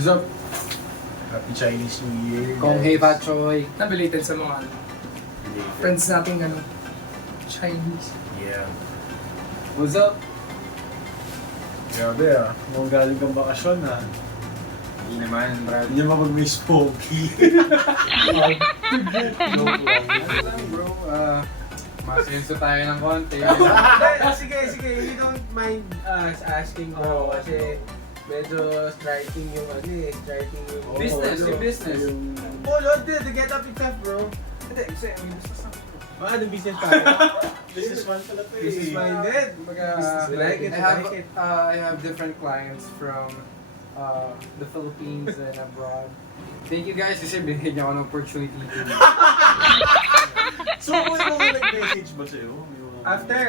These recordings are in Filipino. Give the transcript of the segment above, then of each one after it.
What's up? Happy Chinese New Year. Kong Hei Pat Choy. Nabelated sa mga friends nating Chinese. Yeah. What's up? Grabe mukhang galing kang bakasyon Hindi naman, brad. Hindi naman pag may smoky. Joke lang. Ano lang, bro? Masenso tayo ng konti. Sige, you don't mind us asking bro kasi medyo striking yung striking yung Business, ano. yung business. Oh, Lord, the get up itself, bro. Hindi, kasi may business lang. Ano business tayo? Businessman pala to Business minded. Kumbaga, We like it, we like it. I have different clients from the Philippines and abroad. Thank you guys kasi binigyan niyo ako ng opportunity to So, kung yung mga nag-message ba sa'yo? After the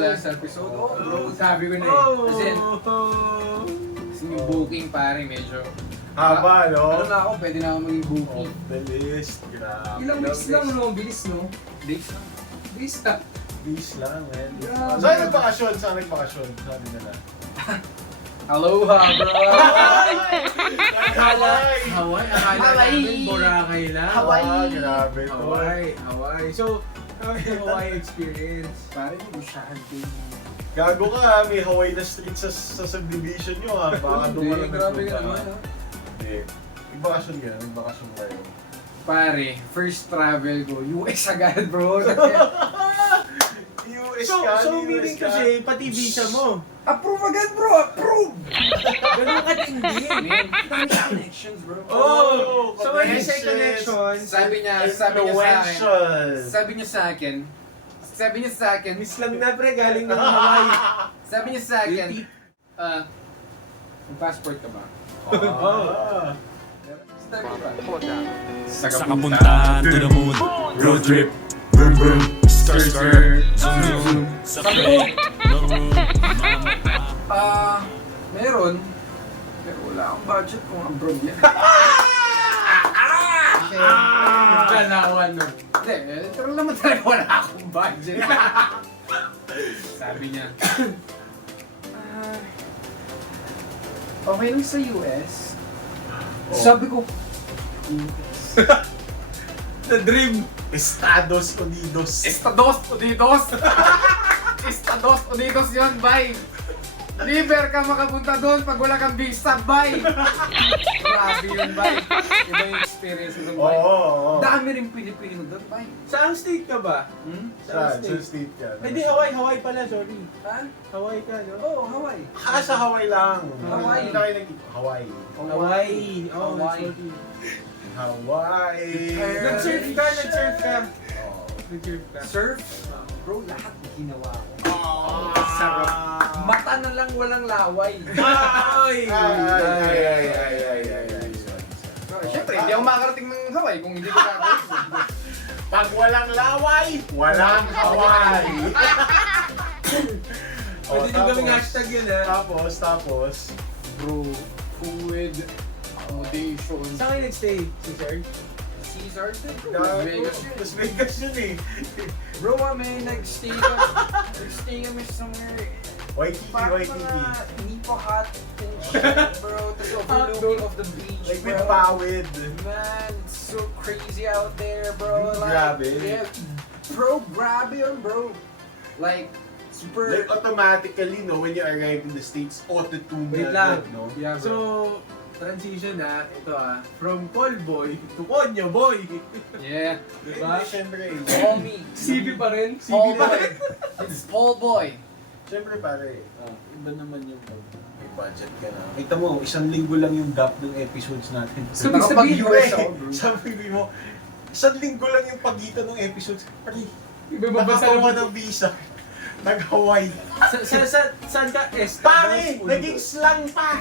last episode. Oh, bro, sabi ko na As in, yung booking pare medyo Haba, no? ano na ako, pwede na ako maging booking. Off the list. Grabe. Ilang weeks lang, no? Bilis, no? Days lang. Bilis na. Bis lang, man. Grabe. Saan nagbakasyon? Saan nagbakasyon? Sabi nila. Aloha, bro! Hawaii! Hawaii. Akala namin Boracay lang. Hawaii! Grabe to. Hawaii. So, how was your Hawaii experience? Pare mo, masyaan din. Gago ka may Hawaii na street sa subdivision nyo Baka doon ka lang Grabe ka nagpunta. naman, Hindi. Nagbakasyon ka, nagbakasyon kayo. Pare, first travel ko, US agad, bro. US So, ka, so US meaning ka. kasi pati visa mo. Approve agad, bro! Approve! Ganun ka tindi. Man, dami siya connections, bro. Oh! So when you say connections, connections, Sabi niya sa akin, Influential. sabi niya sa akin, miss lang na pre, galing ng Hawaii. sabi niya sa akin, may passport ka ba? Ah. Sabi ko ba? Sa kapuntahan to the moon, road trip, vroom vroom, skr skr, zoom zoom, sa play, no room, Meron. Pero wala akong budget kung abroad yan. Ganawan no. Hindi, pero naman talaga wala akong budget. Sabi niya, okay lang sa US. Sabi ko, The dream. Estados Unidos. Estados Unidos! Estados Unidos yun, bye! Never ka makapunta doon pag wala kang visa, bye! Grabe yun, bye! Iba yung experience mo doon, bye. Oo. Dami rin Pilipino doon, bye. Saan state ka ba? Saan? Saan state ka? Hindi, Hawaii pala, sorry. Saan? Hawaii ka, no? Oh, Hawaii. Sa Hawaii lang. Hawaii. Hindi na kayo Hawaii. Hawaii. Oh, Hawaii. sorry. Hawaii. Nag-surf ka. Oh. Nag-surf ka. Surf? Bro, lahat ginawa ko. Oh, Sarap. Mata na lang walang laway. Ay! Ay. Siyempre, hindi ako makakarating ng Hawaii kung hindi ko gagawin. Pag walang laway, walang Hawaii. Pwede nyo gawing hashtag yun, ha? Tapos. Bro, food, accommodation. Saan kayo nag-stay, si Sir? Caesar, bro. Gago. Vegas yun. Las Vegas yun eh. Bro, may nag-stay kami somewhere. Waikiki, Parang Waikiki. mga Nipo hot and shit, bro. Tapos overlooking of the beach, Like with bro. pawid. Man, it's so crazy out there, bro. Like, Grabe. Yeah, bro, grabe yun, bro. Like, super... Like automatically, no, when you arrive in the States, auto-tune Wait na lang. agad, no? yeah, bro. So, transition na, ito from call boy to Konyo boy. Yeah. Diba? Siyempre, Call me. CB pa rin. Paul Boy. It's Paul Boy. Siyempre pare, iba naman yung may budget ka na. Kita mo, 1 linggo lang yung gap ng episodes natin. So, ibig sabihin, Nakapag-US ako, bro. Sabi mo, 1 linggo lang yung pagitan ng episodes. Pare, Iba-iba ba sa nakakuha ng visa. Nag-Hawaii. Saan ka? Pare, naging slang pa!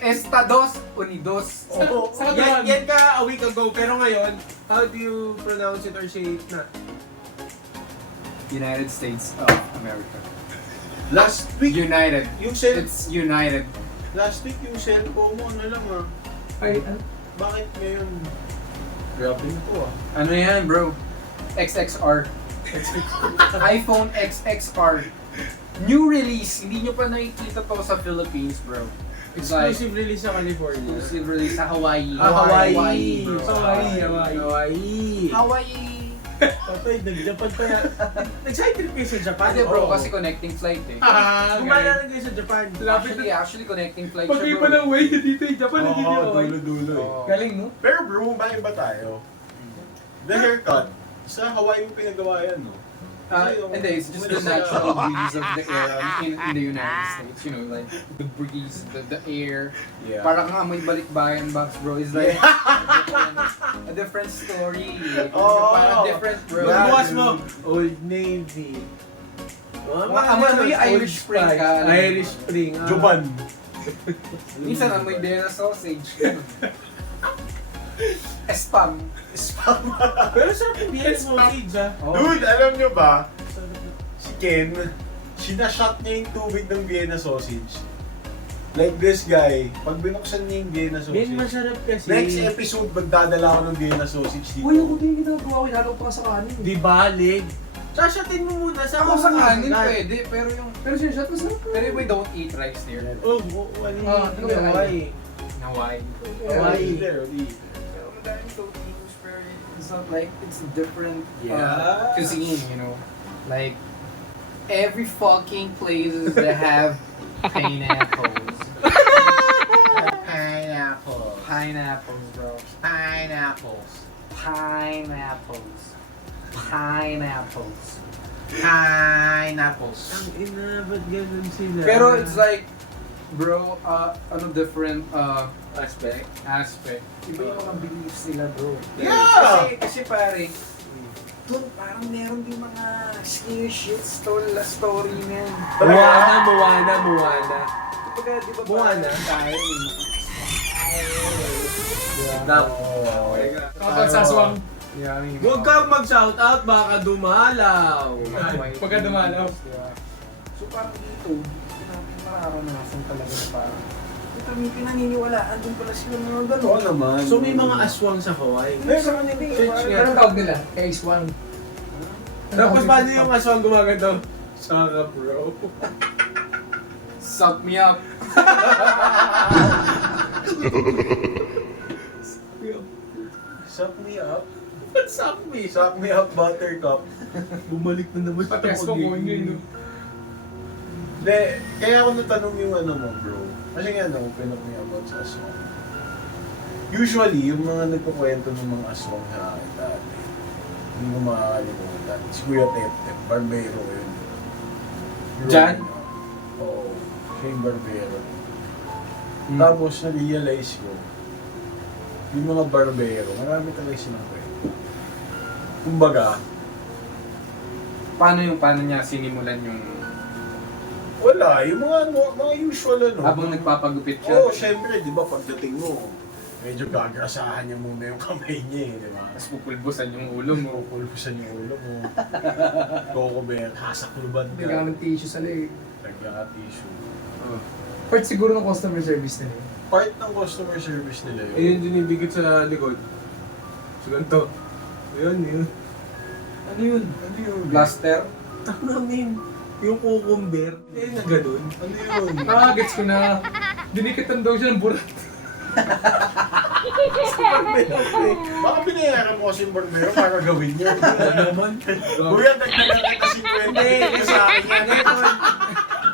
Estados Unidos. Oo. Sa Yan ka a week ago, pero ngayon, how do you pronounce it or say it na? United States of America. Last week, United. yung cell, It's United. last week yung cellphone mo, ano lang Ay, Bakit ngayon? Grabe na to Ano yan, bro? XXR. iPhone XXR. New release. Hindi nyo pa nakikita to sa Philippines, bro. It's like Exclusive release sa California. exclusive release sa Hawaii. Hawaii. bro. Hawaii. Hawaii. Patay, nag-Japan pa yan. Nag-side trip kayo sa Japan? Kasi bro, Oo. kasi connecting flight eh. Gumala rin kayo sa Japan. Actually connecting flight siya Pag-iba bro. ng way dito yung Japan, hindi Oo, okay. dulo-dulo eh. Oo. Galing, no? Pero bro, ba tayo? The haircut, sa Hawaii mo pinagawa yan, no? Hindi, it's just the natural breeze of the air in the United States, you know, like the breeze, the air. Yeah. Parang kang amoy balikbayan box, bro. It's like a different story. Oo. Parang different, bro. Yeah. Bukas mo, Old Navy. Amoy Irish Spring ka. Irish Spring. Juban. Minsan amoy Dena sausage. Espam. Spam. Pero sarap yung beer sausage ah. Oh. Dude, alam nyo ba? Si Ken, sinashot niya yung tubig ng Vienna sausage. Like this guy, pag binuksan niya yung Vienna Ben, sausage, masarap kasi. next episode, magdadala ako ng Vienna sausage dito. Uy, ako din ginagawa ko, hinalo pa sa kanin. Di balig. Sashotin mo muna sa Ako sa kanin pwede, pero yung... Pero sinashot, masarap. Pero we don't eat rice here. Oh, ano ano yung Hawaii? In Hawaii. Hawaii. Literally. Pero madaming Filipinos, pero it's not like, it's a different Yeah. cuisine, you know? Like, every fucking places that have pineapples. Pineapple. Pineapples, bro. Pineapples. Pineapples. Pineapples. Pineapples. Ang ina, ba't ganun sila? Pero it's like, bro, ano different aspect. aspect. Iba yung mga beliefs nila, bro. Yeah! Kasi pare, doon parang meron din mga scary shit story na yan. Moana. Kapag di ba Moana? tayo, Kapag saswang. yeah, I mean, Huwag kang mag-shoutout, baka dumalaw. Pagka dumalaw. So parang dito, dito natin mararanasan talaga na parang may pinaniniwalaan doon pala sila mga gano'n. Oo naman. So may mga aswang sa Hawaii. Sa kanila eh, Search parang- nga. Anong tawag nila? Kay Swan. Tapos paano yung aswang gumaganda? Saka bro. Suck me up. Suck me up. Suck me. Suck me up, buttercup. Bumalik na naman sa Pates ko mo yun, no? Hindi, kaya ako natanong yung ano mo, bro. Kasi nga, open up me about sa aswang. Usually, yung mga nagkukwento ng mga aswang sa akin dati, hindi ko makakalimutan. Si Kuya Tep-Tep, barbero yun. Bro, Jan? Oo, siya yung barbero. Tapos, na-realize ko, yung mga barbero, marami talaga silang kwento. Kumbaga, Paano niya sinimulan yung wala, yung mga usual ano. habang nagpapagupit siya? Oo, syempre, di ba, pagdating mo, medyo gagrasahan niya muna yung kamay niya, di ba? Tapos pupulbusan yung ulo mo. Pupulbusan yung ulo mo. Coco Bear, hasakluban Hindi ka ka. ng tissue sa leg. Nagkaka-tissue. Part siguro ng customer service nila. Part ng customer service nila yun. Ayun dinidikit sa likod. So ganito. Yun. Ano yun? Ano yun? Blaster? Tama min. Yung cucumber. Eh na ganun. Ano yun? Gets ko na. Dinikitan daw siya ng burat. Baka binayaran mo kasi yung barbero para gawin yun. Ano naman? Kuya, dagdagan kita 50 Hindi, sa akin yan.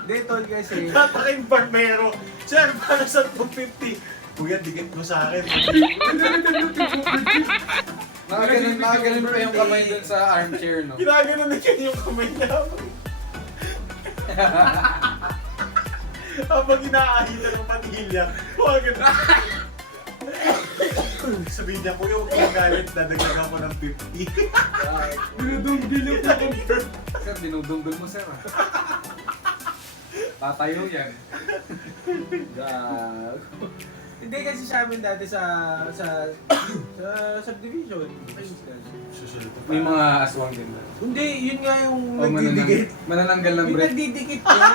Detol kasi. Tataka yung barbero. Sir, para sa 250. Kuya, dikit mo sa akin. Nakaganon pa yung kamay dun sa armchair, no? Ginagano na yan yung kamay niya. Habang inaahitan ng panilya, huwag ganun. Sabihin niya, kuya, huwag kang galit, dadagdagan ko ng 50. Dinudunggil yung cucumber. Sir, dinudunggol mo, sir. Tatayo yan. Hindi kasi sa amin dati sa subdivision. Susunod pa. May mga aswang din doon. Hindi, yun nga yung O nagdidikit. manananggal ng Yung breath. nagdidikit niya.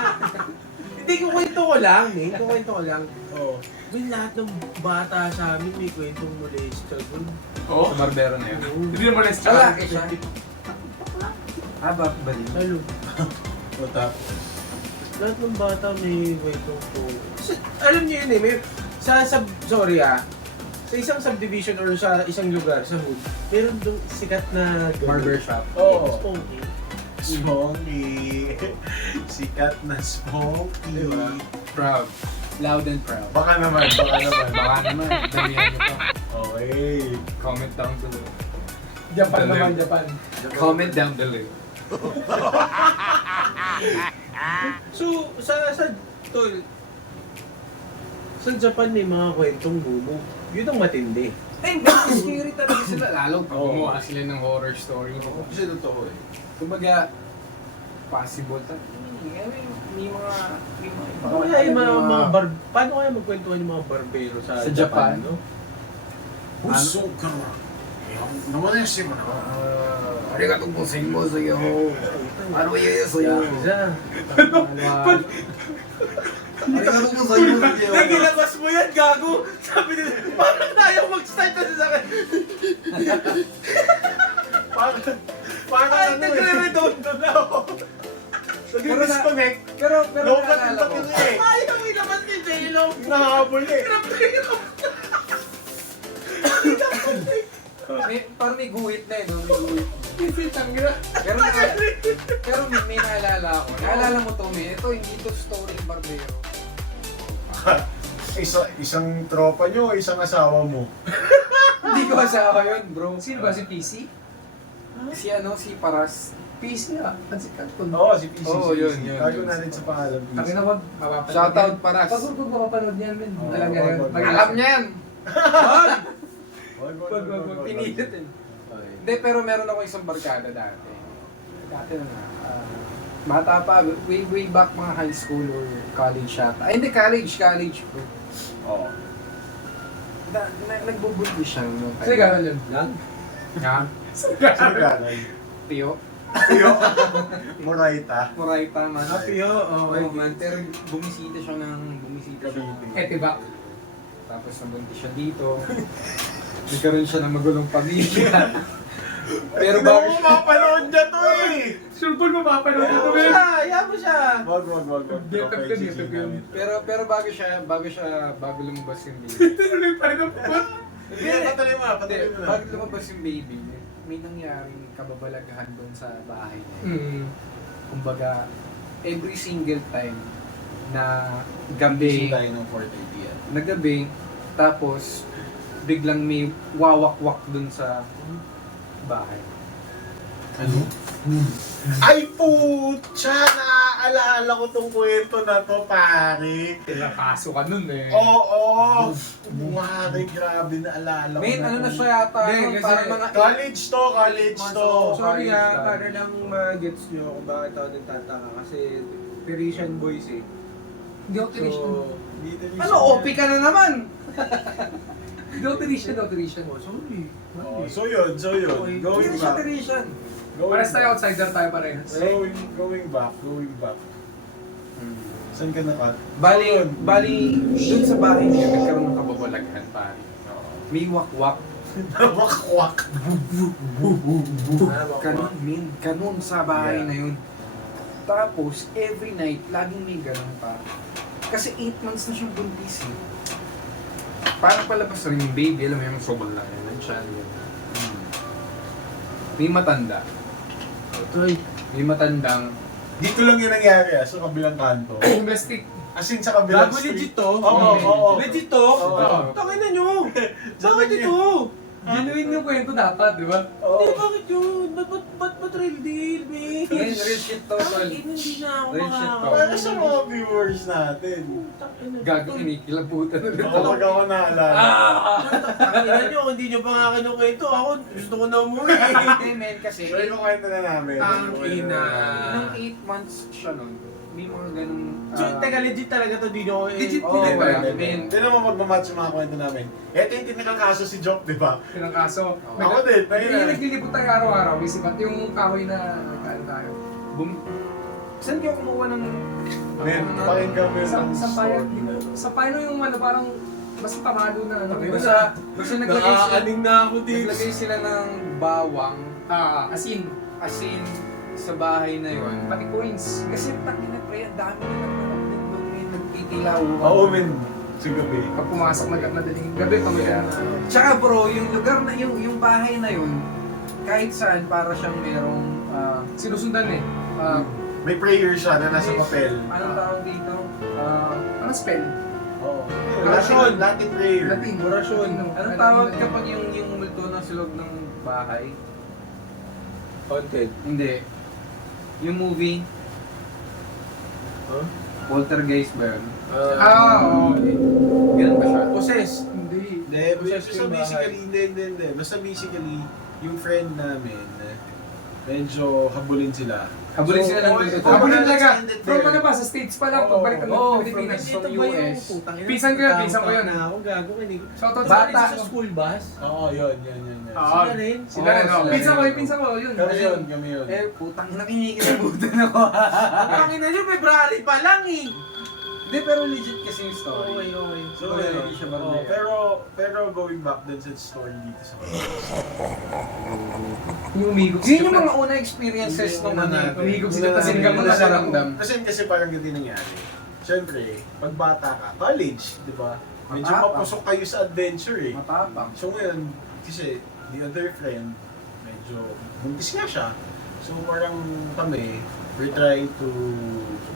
Hindi, kukwento ko lang. Oo. May lahat ng bata sa amin may kwentong molesta dun. Oo. Sa barbero na yun. Hindi naman na Lalaki siya. Ah, ba din? Lalo. O tapos, Lahat ng bata may kwentong po. Alam niyo yun eh, may, sa isang subdivision or sa isang lugar, sa hood, meron doon sikat na Barbershop. Oo. Sponky. Smoky. Sikat na smoky. Diba? Proud. Loud and proud. Baka naman. Baka naman, damihan nyo pa. Okay. Comment down below. Japan Dali. naman, Japan. Comment down below. So, tol, sa Japan may mga kwentong bubo. Yun ang matindi. Ay, scary talaga sila. Lalo pag Oo. gumawa sila ng horror story. Kasi totoo eh. Kumbaga, possible talaga. May mga Paano kaya yung paano kaya magkwentuhan yung mga barbero sa Sa Japan? no? Puso ka na. Naman si mo na. Arigatou gozaimasu. Ano yun sa'yo? Yakuza. Arigatou gozaimasu. Nagilabas mo yan, gago! Sabi nila, parang tayo mag-start na sa akin. Parang Ay, ano eh. nagre-redondo na ako. Nag-disconnect. Pero Lobat yung naalala ko. batin eh. Ayaw ilabas ni J-Lo. Nakahabol eh. Parang may guhit na eh, no? May guhit. Pero may naalala ako. Naalala mo to, may. Ito, hindi to story barbero. Isang tropa nyo o isang asawa mo? Hindi ko asawa yun, bro. Sino ba, si PC? Si Paras. PC nga, ang sikat ko. Oo, si PC. Oo, yun. Tago natin sa pangalan PC. Kami na wag, mapapanood. Shoutout Paras. Pag mapapanood niyan, men. Oo, Talaga wag, yan. wag, wag. Alam niya yan. Wag. Pinilit eh. Hindi, pero meron ako isang barkada dati. Dati na nga. Bata pa, way back mga high school or college yata. Ay, hindi, college bro. Oo. Nagbubulti siya nung Kasi gano'n yun. Ha? Sino ganon? Tio? Tiyo. Moraita. Murayta man. Apio, okay. Oo man, pero bumisita siya. Etiba. Tapos nabuntis siya dito. Nagkaroon siya ng magulong pamilya. Pero Hindi bago mo mapanood niya to eh. Sure po mapapanood Ayaw ito, mo men. siya, ayaw mo siya. Wag. Depend ka, depend ka. pero bago lumabas yung baby. Tuloy pa rin ang pupot. Hindi, patuloy mo na. Bago lumabas yung baby, may nangyaring kababalaghan doon sa bahay niya. Kumbaga, every single time na gabi, tayo ng 4:30 yan. na gabi, tapos biglang may wawak-wak doon sa bahay. Ano? Ay putya! Naaalala ko tong kwento na to, pare. Pinakaso ka nun eh. Oo! Pare, grabe naalala ko. May ano na siya yata, Hindi, ano, kasi parang mga College to. Sorry Ayos ha, lang. para lang ma-gets nyo kung bakit ako nagtataka. Kasi Parisian boys eh. Hindi ako Tunisian. Ano, OP ka na naman! Hindi ako Tunisian. Sorry. So yun. Hindi Going na siya back. Tunisian. Pares tayo outsider tayo parehas. Going back. Saan ka nakat? Bali, dun sa bahay niya, nagkaroon ng kababalaghan, pare. May wakwak. Wakwak. Ganun sa bahay Yeah. na yun. Tapos, every night, laging may ganun pa. Kasi 8 months na siyang buntis eh. Parang palabas rin yung baby, alam mo yung sobrang laki ng siya. May matanda. May matandang Dito lang yung nangyari sa kabilang kanto. Domestic. As in sa kabilang Gago street. legit to? Oo. Legit to? Oo. Tangin na nyo! Bakit ito? Genuine yung kwento dapat, di ba? Oo. Hindi, bakit yun? Ba't real deal, man? Real shit to, tol. Hindi na ako Real shit to. Para sa mga viewers natin. Gago, kinikilabutan ulit Ako pag ako naalala. Tangin nyo, kung hindi nyo pa nga kinukwento, ako gusto ko na umuwi. Hindi, men, kasi So yung kwento na namin. Ang ina. nung 8 months siya nun, may mga ganung... So, teka, legit talaga to, di nyo Legit Oo, din ba? hindi. Men, Hindi naman magmamatch yung mga kwento namin. Ito yung tinakang kaso si Jock, di ba? Pinang kaso. Ako din, Yung naglilipot tayo araw-araw, may sipat yung kahoy na nagkaan tayo. Saan kayo kumuha ng... Men, pakinggan mo yung Sa payan, story na. sa paano yung ano, parang basta tamado na ano. Basta naglagay sila, Nakaaning na ako dito. naglagay sila ng bawang, Asin. asin, sa bahay na yun, pati coins. Kasi tangina pre, ang dami na nagtitilaw. Oo, men. Sa gabi. Pag pumasok na madaling gabi, pamilya na. Tsaka bro, yung lugar na, yung bahay na yun, kahit saan, para siyang merong sinusundan eh. May prayer siya na nasa papel. Anong tawag dito? Anong spell? Oo. Orasyon. Latin prayer. Latin. Orasyon. Anong tawag kapag yung multo ng silog ng bahay? Haunted. Hindi. Yung movie, Huh? Poltergeist ba yun? Oo. Okay. Ganun ba siya? Possess. Hindi. Hindi, basta basically, hindi. Basta basically, yung friend namin, medyo habulin sila. Habulin sila ng multo. Habulin talaga. extended From there. ano ba? Sa States pa lang. Oo. Pagbalik ka Oo, ng Pilipinas. dito From ba yung US. putang ina? Pinsan ko yun. Na ako, gago ka ni. So, Bata bata. sa school bus? Oo, yun. Oo. Sila rin? Sila rin. Oo, sila Pinsan ko, rin. pinsan ko. Yun. Kami yun. Eh, putang ina, kinikilabutan ako. Ang ina nyo, February pa lang eh! Hindi, pero legit kasi yung story. Okay. So, Wala, yun. hindi siya Oo, barrier. pero going back dun sa story dito sa Yung umigog. Yun yung mga una experiences nung ano. Umigog sila, tas hanggang mo nakaramdam. Kasi parang ganito nangyari. Siyempre, pag bata ka, college, di ba? Medyo Matapang. mapusok kayo sa adventure eh. Matapang. So ngayon, kasi the other friend, medyo buntis nga siya. So parang kami, we're trying to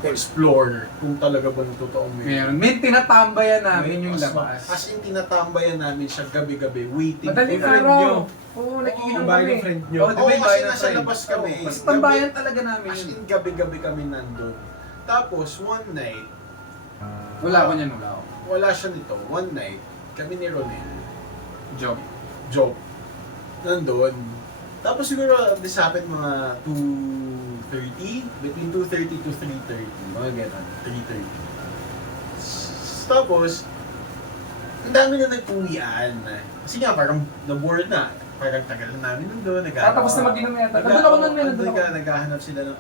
explore kung talaga ba ng totoong Meron. May tinatambayan namin yung As labas. in, tinatambayan namin siya gabi-gabi, waiting. Madaling for friend araw. nyo. Oo, nakikinom Yung bahay kami. ng friend nyo. Oo, di ba Oo, yung kasi bahay ng nasa friend? labas kami. Oo, kasi tambayan talaga namin As yun. in, gabi-gabi kami nandun. Tapos, one night, Wala ko niyan, wala ko. wala siya nito. One night, kami ni Ronel, Job. joke, nandun. Tapos siguro, this happened mga 2:30, between 2:30 to 3:30, mga gano'n, 3:30. Tapos, ang dami na nagpuwian. Kasi nga, parang na-bored na. Parang tagal na namin nandun. Tapos na mag-inom yata. Nandun ako nun, nandun ako. Naghahanap sila ng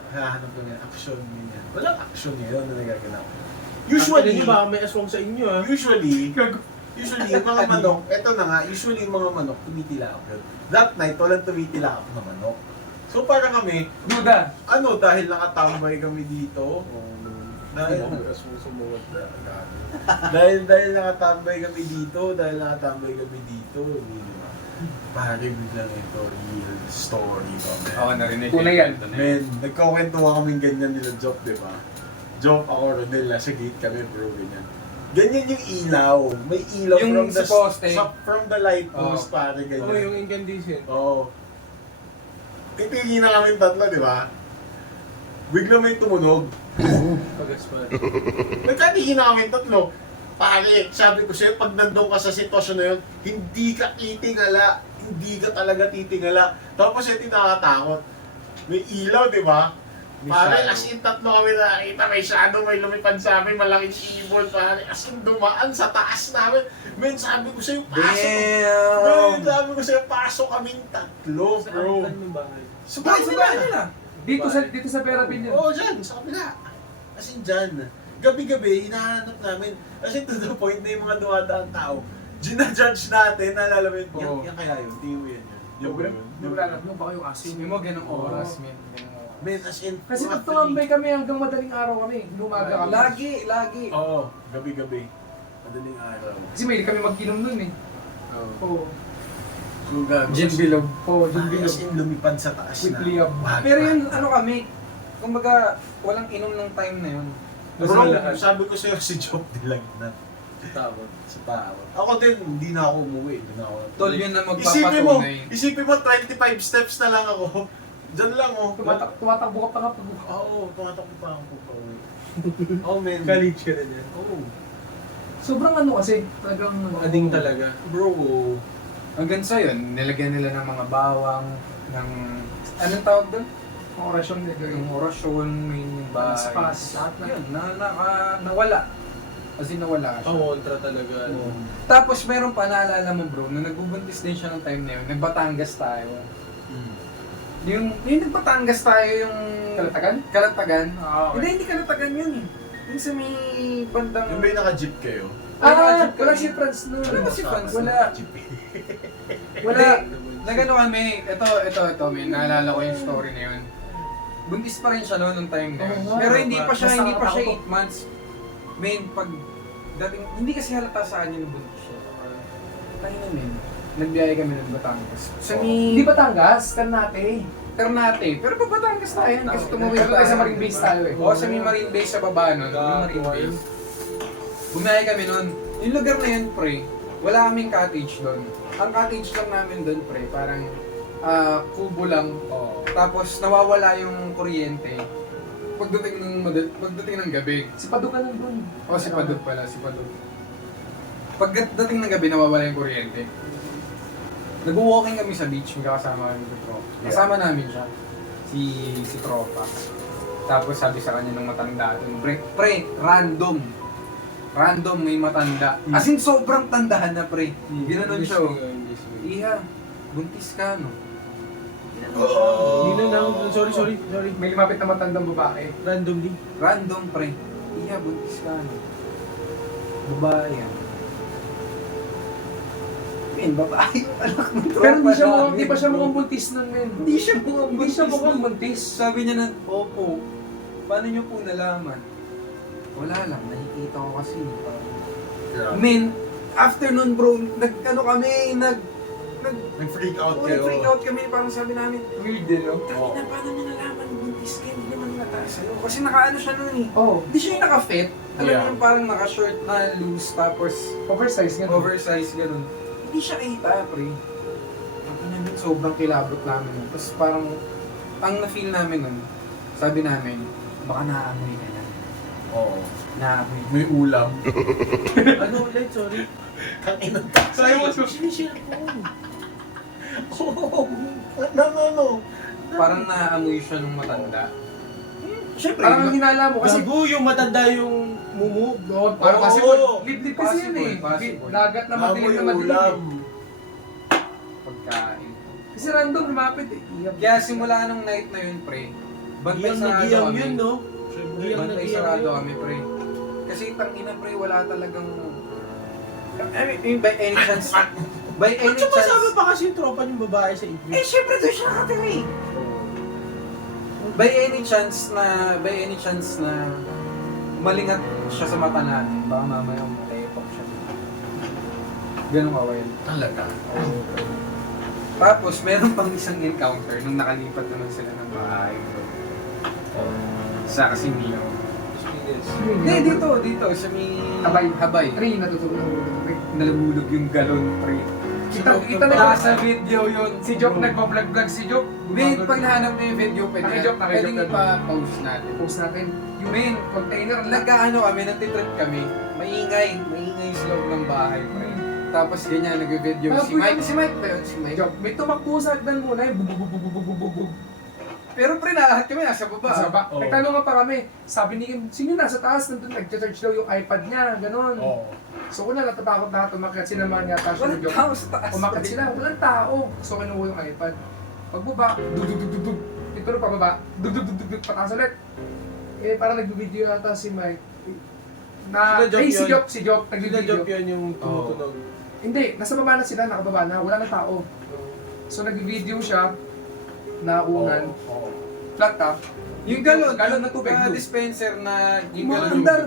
action, ganyan. Walang action ngayon na nagaganap. Usually, Usually, baka may aswang sa inyo ah. usually, yung mga manok, eto na nga, usually yung mga manok, tumitilak. That night, walang tumitilak na manok. So parang kami, Duda. dahil nakatambay kami dito, dahil nakatambay kami dito, di ba? Pare, biglang ito, real story ba, man? Oo, narinig. Tunay yan. Men, nagkakwentuhan kaming ganyan nila Job, di ba? Job, ako, Rodel, nasa gate kami, bro, ganyan. Ganyan yung ilaw. May ilaw Yung from the sa poste. from the light post, Oo. pare, ganyan. Oo, yung incandescent. Oo. Titingin na kami tatlo, di ba? Bigla may tumunog. Pagas pala. Nagkatingin na kami tatlo. Pare, sabi ko sa'yo, pag nandun ka sa sitwasyon na yun, hindi ka titingala. Hindi ka talaga titingala. Tapos yung tinakatakot. May ilaw, di ba? May Pare, shadow. as in tatlo kami nakakita, may shadow, may lumipad sa amin, malaking ibon, pare. As in dumaan sa taas namin. Men, sabi ko sa'yo, pasok. Men, sabi ko sa'yo, pasok kaming tatlo, Sa bro. amin ng bahay. Sa bahay nila. Dito sa Pera Bin yun. Oo, dyan, sa kabila. As in dyan. Gabi-gabi, hinahanap namin. As in to the point na yung mga dumadaan tao, ginajudge natin, naalala mo yun, Oo. yan kaya yun, tingin mo yan. Yung ba yun? mo baka yung asin. Hindi mo ganong oras, men. Men, as in, Kasi mga pag tumambay kami hanggang madaling araw kami, lumaga kami. Lagi. Oo, gabi-gabi. Madaling araw. Kasi may kami mag-inom nun eh. Oo. So, gago. Gin bilog. Oo, gin As bilog. in, lumipad sa taas With na. liyab. Wag, Pero wag. yun, ano kami, kumbaga, walang inom ng time na yun. Bro, lahat. sabi ko sa'yo, si Job dilag na. Tawag. Sa tawag. Ako din, hindi na ako umuwi. Hindi na ako. Tol, yun na Isipin magpapatunay. mo, 25 steps na lang ako. Diyan lang, oh. Tumatakbo ka pa nga pag Oo, tumatakbo pa ako pa uwi. Oh, man. College ka na dyan. Oo. Sobrang ano kasi, talagang... Ading talaga. Bro, Hanggang sa yun, nilagyan nila ng mga bawang, ng... Anong tawag doon? Yung orasyon nila. Yung orasyon, yung bahay. Spas, lahat na. Yun, nawala. Kasi nawala siya. Kontra talaga. Oo. Tapos meron pa, naalala mo bro, nung nagbubuntis din siya ng time na yun, nagbatangas tayo. Yung nagbatangas tayo yung... Kalatagan? Kalatagan. Ah, okay. Hindi Kalatagan yun eh. Yung sa may bandang... yung ba yung naka-jeep kayo? Wala si Franz nun. Wala ba si Franz? Wala. Jeep eh. Wala. Nagano kami, ito, may naalala ko yung story na yun. buntis pa rin siya noon nung time na yun. Oo nga. Pero hindi pa siya Basta 8 months. Men, pag dating, hindi kasi halata sa kanya nung buntis siya. Tayo na men, nagbiyahe kami ng Batangas. Sa Hindi Batangas, Ternate. Ternate, pero pa Batangas tayo kasi tumuwi Pero tayo sa Marine Base tayo eh. Oo, sa may Marine Base sa baba nun, yung Marine Base. Bumiyahe kami nun. Yung lugar na yun, pre, wala kaming cottage doon. Ang cottage lang namin doon, pre, parang kubo lang. Tapos nawawala yung kuryente. Pagdating ng gabi. Si Paduk ka nandun. Oh, si Paduk pala, si Paduk. Pagdating ng gabi, nawawala yung kuryente. Nag-walking kami sa beach, magkakasama kami sa tropa. Kasama namin siya, si tropa. Tapos sabi sa kanya ng matanda doon, pre, random. Random, may matanda. As in, sobrang tandahan na, pre. Ginanon siya, oh. Iha, buntis ka, no? Hindi na sorry. May lumapit na matandang babae. Randomly. Random, pre. Iha, buntis ka, no? Babae yan. Men, babae yung anak ng tropa Pero namin, hindi pa siya bro. mukhang buntis nun, men. Hindi siya mukhang Hindi siya mukhang buntis. buntis. Sabi niya na, opo. Paano niyo po nalaman? Wala lang, nakikita ko kasi. Men, after nun bro, Nag-freak out kayo. nag-freak out kami, parang sabi namin, Weird din, no? na, paano niya nalaman buntis ka? Hindi naman nataas sa'yo. Kasi nakaano siya nun eh. Oh, Hindi siya yung naka-fit. Alam Yeah. mo yung parang naka-short na loose, tapos oversize nga. oversize ganun. Hindi siya kita, pre. Ang namin, sobrang kilabot namin. nun. Tapos parang, ang na-feel namin nun, sabi namin, baka naaamoy ka na. Oo. Naamoy. May ulam. Ano ulit? Sorry. Ang inang Sabi mo, Sinishare ko. Oo. Ano? Parang naaamoy siya nung matanda. Siyempre, parang ang hinala mo kasi Gago yung matanda yung mumug. doon, parang Oo. possible. Liblib kasi yun eh. Possible. Dagat na madilim Amoy na madilim ulam. eh. pagkain. Kasi random lumapit eh. Kaya simula nung night na yun, pre, bantay Giyang sarado nagiyang kami. yun, no? Giyang Bantay nagiyang sarado yun. kami, pre. Kasi tangina, pre, wala talagang... I mean, by any chance... By any At saka kasama chance... pa kasi yung tropa yung babae sa iglesia. Eh, syempre doon siya nakatira eh. By any chance na malingat siya sa mata namin, baka mamaya matayipok siya. Ganun kawain. Talaga. Tapos, meron pang isang encounter nung nakalipat naman sila ng bahay. Sa Casimiro. Hindi, dito, sa may... Habay. Three, natutulog ng ulo. Nalumulog yung galon, pre. Kita na Nasa video yun. Si Joke nagpa-vlog si Joke. Wait, pag nahanap niyo yung video, Naki-joke pwedeng na. ipa-post natin. Post natin. Yung main container, nagkaano kami, nagtitrip kami. Maingay sa loob ng bahay, pre. Tapos ganyan, nag-video si Mike ba yun? Si Mike. Joke, may tumakbo sa hagdan muna eh. Bubububububububub. Pero pre, lahat kami nasa baba. Sa ba? Oo. Nagtanong pa kami. Sabi ni sino nasa taas? Nandun nag-charge daw yung iPad niya. Ganon. Oo. So una natatakot na tumakyat. Sinamahan yata siya Walang ng Joke. tao sa taas. Umakyat sila. Walang tao. So kinuha yung iPad. Pagbaba, dug. Ito rin pababa. Dug. Pataas ulit. Eh parang nag-video yata si Mike. Na, Sila Joke ay yun. si Joke Sila nag-video. job yun yung tumutunog. Hindi, nasa baba na sila, nakababa na, wala na tao. So nag-video siya na unan. Oo. Flat top. Yung galon na tubig. dispenser na yung galon. Maandar.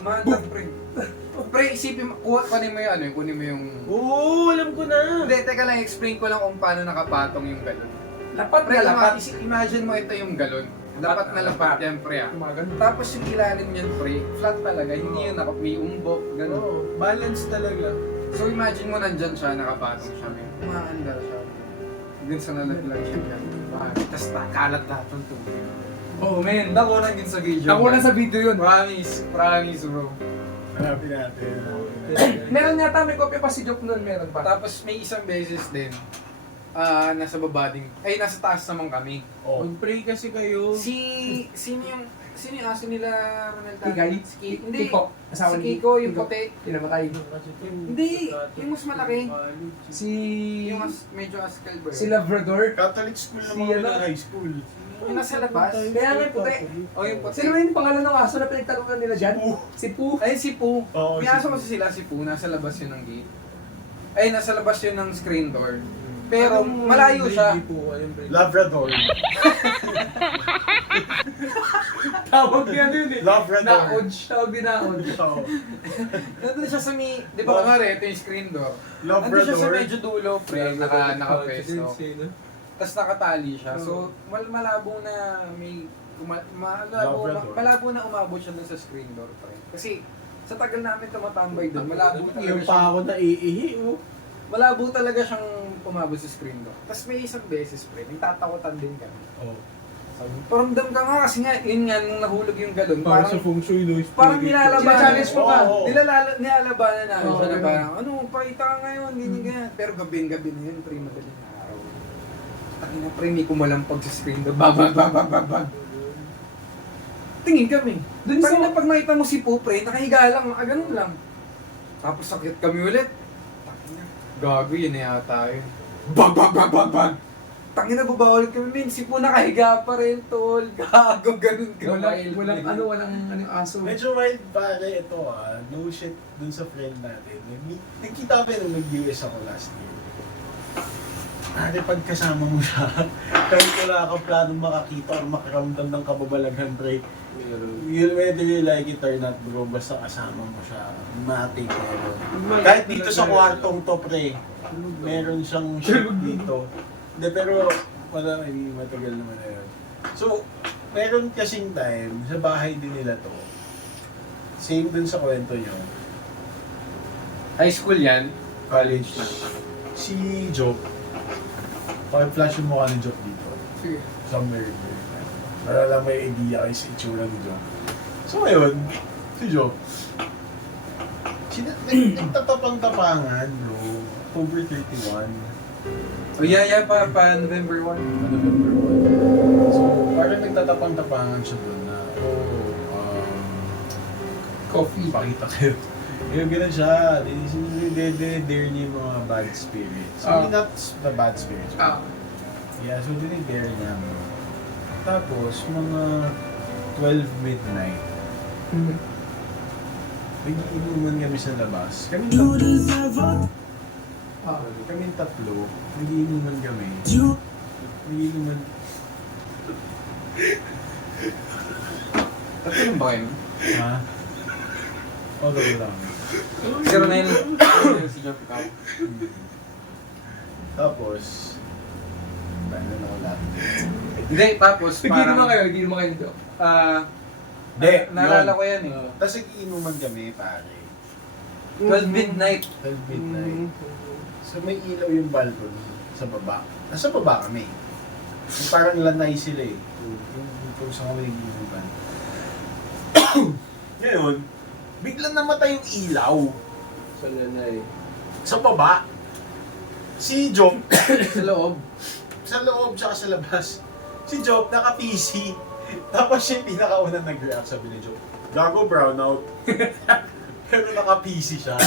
Maandar, pre. Pre, isipin mo, kunin mo yung ano, kunin mo yung... Oo, alam ko na. Hindi, teka lang, explain ko lang kung paano nakapatong yung galon. Lapat Pre, na lapat. imagine mo ito yung galon. Lapat na lapat yan, pre. Umagan. Tapos yung ilalim niyan, pre, flat talaga. Hindi yun may umbok, gano'n. Oo, balance talaga. So imagine mo nandyan siya, nakapatong siya. May umaandar siya. Dun sa nalaglag siya dyan. Tapos nakalat lahat ng tubig. Oh man, nakuha din sa video. Nakuha na sa video yun. Promise, bro. Hanapin natin. Meron yata, may kopya pa si Joke nun, meron pa. Tapos may isang beses din, nasa baba din, nasa taas naman kami. Oo. Mag-pray kasi kayo. Sino yung aso nila, Ronald? Tigay? Hindi. Kiko. Si Asawa ni Kiko, yung Kiko. puti. Pinamatay. Hindi, yung mas malaki. Si... Yung medyo askal ba yun? Si Labrador. Catholic school Si naman ano? ng high school. Yung nasa labas. Kaya nga yung puti. Oh, yung puti. Sino ba yung pangalan ng aso na pinagtanungan nila dyan? Si Pooh. Ay, si Pooh. Oo, May aso kasi sila, si Pooh. Nasa labas yun ng gate. Ay, nasa labas yun ng screen door. Pero malayo siya. Breed po, anong breed? Labrador. Tawag yan yun eh. Labrador. Na-odge. Tawag din na-odge. Oo. Nandun siya sa may, di ba kunwari, ito yung screen door. Nandun siya sa Labrador. medyo dulo, pre, naka-pesto. Confidence, eh, no? Tapos nakatali siya. So, malabo na may, Labrador. malabo na umabot siya dun sa screen door, pre. Kasi, sa tagal namin tumatambay doon, malabo talaga Yung siya. pa ako na iihi, oh. Malabo talaga siyang umabot sa screen door. Tapos may isang beses, pre, nagtatakutan din kami. Oh. Sabi, paramdam ka nga kasi nga, yun nga, nung nahulog yung galon, Parang sa parang, feng shui, no? parang nilalabanan. Challenge mo ba? Oo. Nilalabanan namin Oo, siya na ganun. parang, ano, pakita ka ngayon, ganyan, ganyan. Pero gabi-gabi na yun, pre, madaling araw. Tangina, pre, may kumalampag sa screen door, babag. Tingin kami. Dun sa- Tangina, pag nakita mo si Po, pre, nakahiga lang, ganun lang. Tapos sakit kami ulit. Tangina, gago, yun na yata yun. Bag. Tangina, babawal kami, min. Si Po nakahiga pa rin, tol. Gago, ganun ka. Walang yung aso. Medyo wild pare ito no shit dun sa friend natin. Nagkita kami nung nag-US ako last year. Pare, pag kasama mo siya, kahit wala kang planong makakita or makaramdam ng kababalaghan, pre, you'll whether you like it or not, bro, basta kasama mo siya, matik meron. Kahit dito sa kwartong to, pre, meron siyang shit dito. Hindi, pero wala, hindi matagal naman na yun. So, meron kasing time, sa bahay din nila to, same dun sa kwento nyo, High school yan. college, si Joke, pakiflash yung mukha ni Joke dito. Sige. Somewhere there. Para lang may idea kayo sa itsura ni Joke. So ngayon, si Joke, nagtatapang-tapangan, bro. October 31. Oh, yeah, pa November 1. November 1. So, parang nagtatapang-tapangan siya doon na, Coffee. pakita kayo. Yung gano'n siya, dinidare niya yung mga bad spirits. So, not the bad spirits. Yeah, so dinidare niya. Tapos, mga 12 midnight, nag-iinuman kami sa labas. Kaming tatlo, nag-iinuman kami. Nag-iinuman. Tatlo ba kayo? Ha? Oo, dami lang. 09 si Joe Picao. Tapos, paano na wala? Hindi, tapos Hindi naman kayo dito. Hindi, naalala yun. ko yan eh. Tapos nag-iinuman kami, pare. 12 midnight. 12 midnight. So may ilaw yung balcony sa baba. Nasa baba kami. Yung parang lanay sila eh. Yung kung saan kami nag-iinuman. Ngayon, biglang namatay yung ilaw Sa nanay. sa baba. Si Job, Sa loob. sa loob tsaka sa labas. Si Job, naka-PC. Tapos siya yung pinakaunang nag-react, sabi ni Job, gago brownout. Pero naka-PC siya.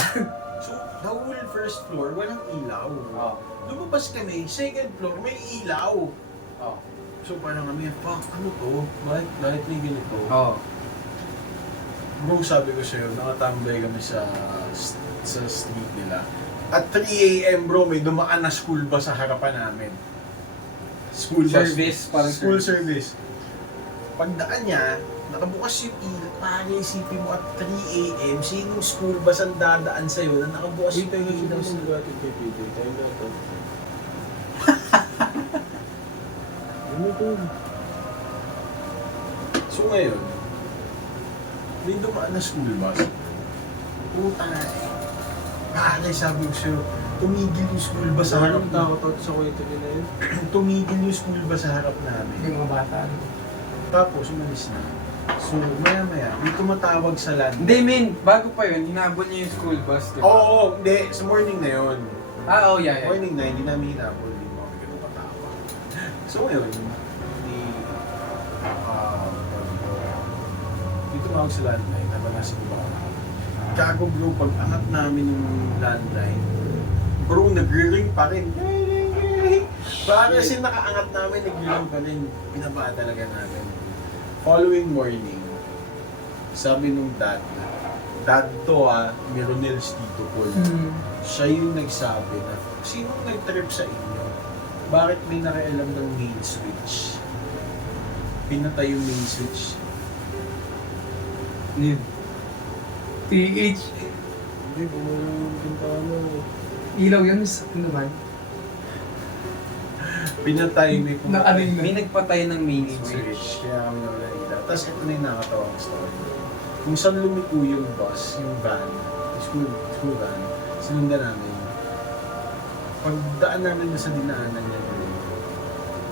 So, the whole first floor, walang ilaw. Oh. Lumabas kami, second floor, may ilaw. Oh. So parang kami, fuck, ano to? Bakit may ganito? Oh. Bro, sabi ko sa'yo, nakatambay kami sa street nila. At 3 a.m. bro, may dumaan na school bus sa harapan namin. School bus. Service, parang School service. Pagdaan niya, nakabukas yung ilaw. Parang isipin mo at 3 a.m. Sinong school bus ang dadaan sa'yo na nakabukas Wait, tayo yung ilaw? kasi nag-atid kay PJ. Tayo na ito. Ano to? So ngayon, may dumaan na school bus. Puta na eh. Pare, sabi ko sa'yo, tumigil yung school bus sa harap Anong na. takot sa kwento niya na yun? Tumigil yung school bus sa harap namin. Yung mga bata. Tapos, umalis na. So, maya-maya, may tumatawag sa land. Hindi, min. Bago pa yun, hinabol niya yung school bus, di ba? Oo, hindi. Sa morning na yun. Ah, oh, yeah. Morning na, hindi namin hinapon. Hindi mo kami ganun patawag. So, ngayon, may tumawag sa landline. Tama na sa baba. Gago bro, pag angat namin yung landline, bro, nagre-ring pa rin. Para kasi nakaangat namin, nagre-ring pa rin. Pinaba talaga namin. Following morning, sabi nung dad to Mironel's Tito Paul. Siya yung nagsabi na, sinong nag-trip sa inyo? bakit may nakialam ng main switch? Pinatay yung main switch. Yun. PH. Hindi, bumula yung pintana. Ilaw yun, sa naman. Pinatay, may Na ano yun? May nagpatay ng main switch. switch. Kaya kami nawala ng ilaw. Tapos ito na yung nakakatawang story. Kung saan lumiko yung bus, yung van, yung school van, sinundan namin. Pagdaan namin na sa dinaanan niya doon,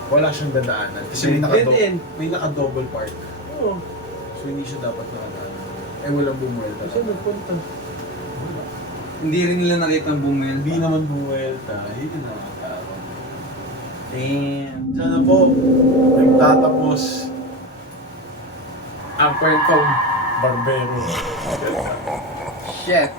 wala siyang dadaanan. Kasi Dead end. may naka-double park. Oo. So hindi siya dapat nakadaan. Eh walang bumuelta. Kasi nagpunta. Wala. Hindi rin nila nakita ang bumel. Hindi naman bumuelta. Yun yung nakakatawa. Damn. Sana po, nagtatapos Ang kwentong Barbero. shit.